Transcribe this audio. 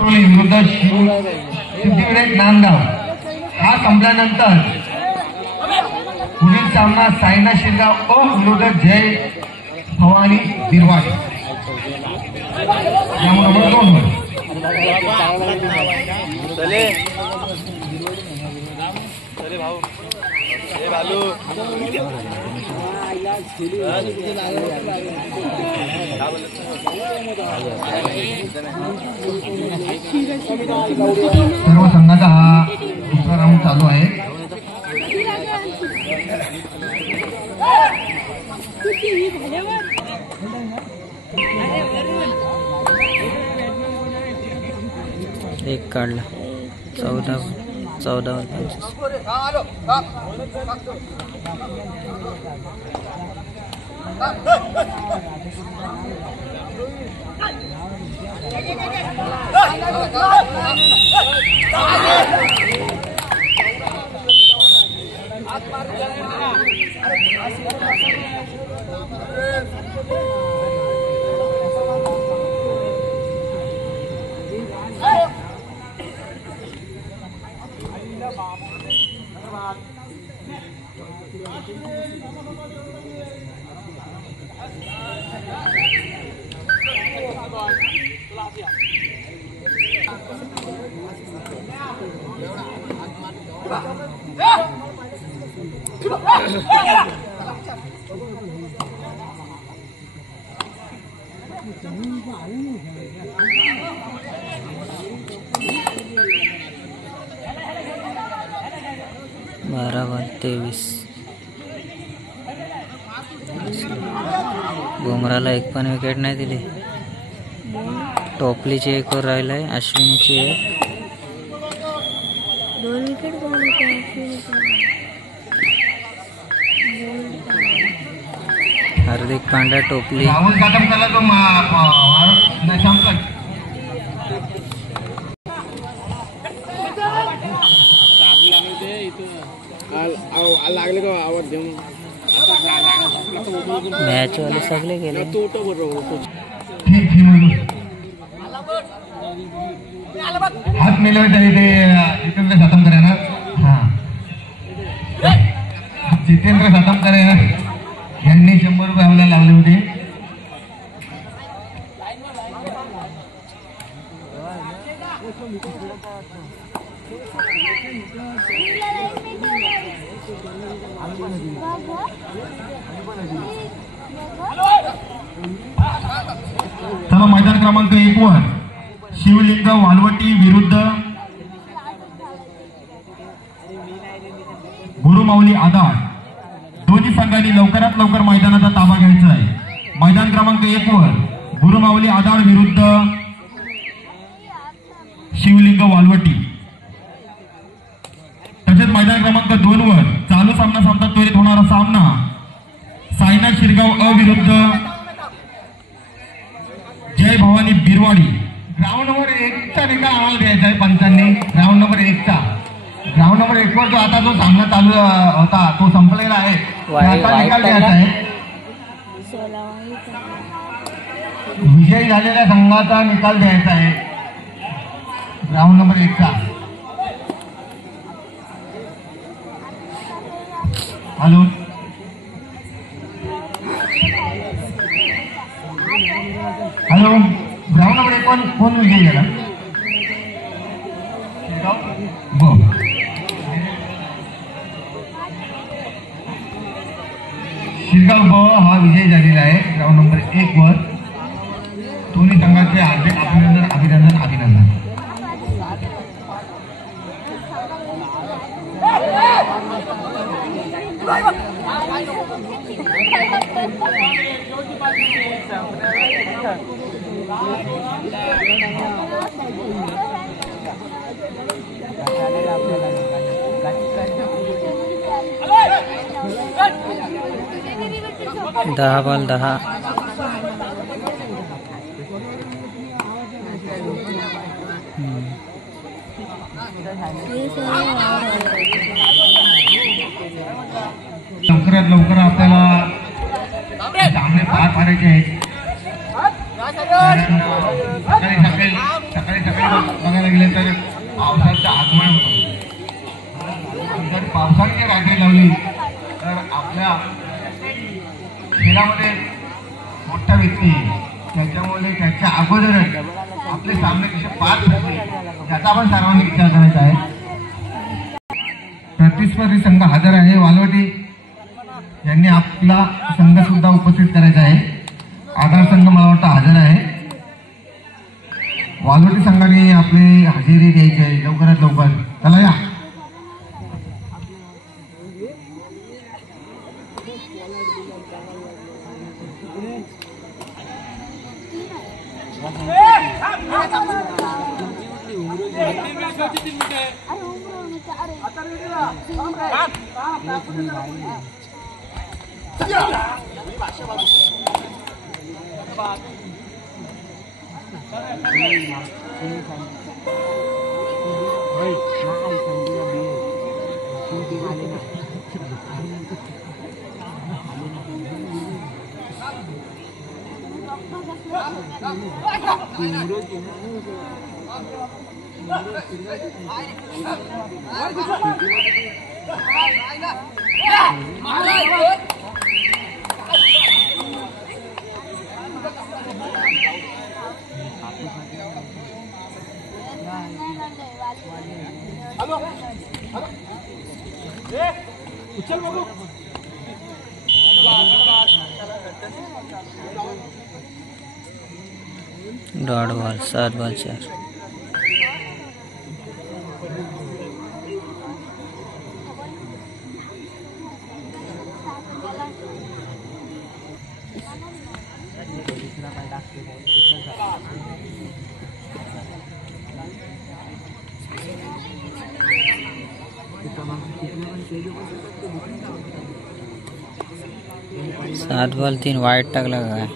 चित्रोली विरुद्ध सिद्धिविनायक नांदगाव हा संपल्यानंतर पुढील सामना सायना शिरगाव ओ विरुद्ध जय भवानी बिरवाड नंबर 2 वर चले भाऊ हे भालू सर्व संघाचा हा दुसरा राऊंड चालू आहे. एक काढला 14 बुमराला एक पण विकेट नाही दिली. टोपलीची एक वर राहिलाय, अश्विनीची एक. 2 विकेट हार्दिक पांड्या टोपली राहुल खत्म केला तो लागले का आवाज देऊन मॅच वाले सगळे गेले. हात मिळवले तरी ते जितेंद्र सातमकर आहे ना. हा जितेंद्र सातमकर यांनी 100 रुपये आम्हाला लावले होते. चला मैदान क्रमांक 1 वर शिवलिंग वालवटी विरुद्ध गुरुमाऊली आधार. दोन्ही संघांनी लवकरात लवकर मैदानाचा ताबा घ्यायचा आहे. मैदान क्रमांक 1 वर गुरुमाऊली आधार विरुद्ध शिवलिंग वालवटी. तसेच मैदान क्रमांक 2 वर चालू सामना संपतात त्वरित होणारा सामना सायना शिरगाव अ विरुद्ध जय भवानी बिरवाडी. ग्राउंड नंबर 1 चा निकाल आम्हाला द्यायचा आहे पंचांनी. ग्राउंड नंबर 1 चा ग्राउंड नंबर 1 वर जो आता जो सामना चालू होता तो संपलेला आहे. त्याचा निकाल द्यायचा आहे. विजयी झालेल्या संघाचा निकाल द्यायचा आहे ग्राउंड नंबर 1 चा. हॅलो हॅलो ग्राउंड नंबर 1 वर कोण विजयी झाला? शिरगाव ब हा विजयी झालेला आहे ग्राउंड नंबर 1 वर. दोन्ही संघाचे हार्दिक अभिनंदन अभिनंदन अभिनंदन. दहा बॉल 10. लवकरात लवकर आपल्याला सामने पार पाडायचे आहेत. सकाळी सकाळी बघायला गेले तर पावसाचं आगमन होतं. जर पावसाने जर राखी लावली तर आपल्या खेळामध्ये मोठा व्यक्ती त्याच्यामुळे त्याच्या अगोदरच आपले सामने कसे पार पडले याचा आपण सर्वांनी विचार करायचा आहे. प्रतिस्पर्धी संघ हजर आहे. वालवटी यांनी आपला संघ सुद्धा उपस्थित करायचा आहे. आधार संघ मला वाटतं हजर आहे. वालवटी संघाने आपली हजेरी द्यायची आहे लवकरात लवकर. चला या. Dot ball 7 ball 4. सात बॉल 3 वाईट टाकला काय.